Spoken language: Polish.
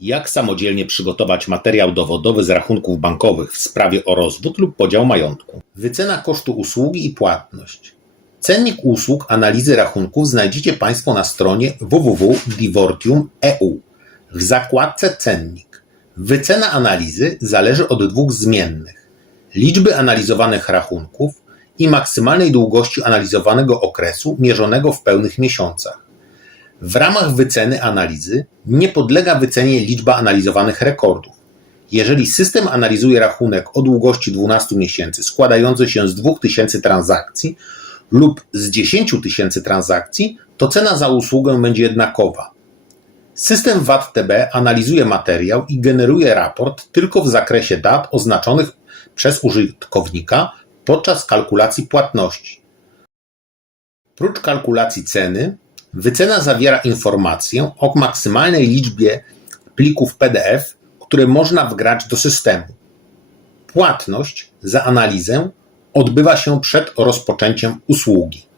Jak samodzielnie przygotować materiał dowodowy z rachunków bankowych w sprawie o rozwód lub podział majątku? Wycena kosztu usługi i płatność. Cennik usług analizy rachunków znajdziecie Państwo na stronie www.divortium.eu w zakładce Cennik. Wycena analizy zależy od dwóch zmiennych: liczby analizowanych rachunków i maksymalnej długości analizowanego okresu mierzonego w pełnych miesiącach. W ramach wyceny analizy nie podlega wycenie liczba analizowanych rekordów. Jeżeli system analizuje rachunek o długości 12 miesięcy składający się z 2000 transakcji lub z 10 tysięcy transakcji, to cena za usługę będzie jednakowa. System VAT-TB analizuje materiał i generuje raport tylko w zakresie dat oznaczonych przez użytkownika podczas kalkulacji płatności. Prócz kalkulacji ceny, wycena zawiera informację o maksymalnej liczbie plików PDF, które można wgrać do systemu. Płatność za analizę odbywa się przed rozpoczęciem usługi.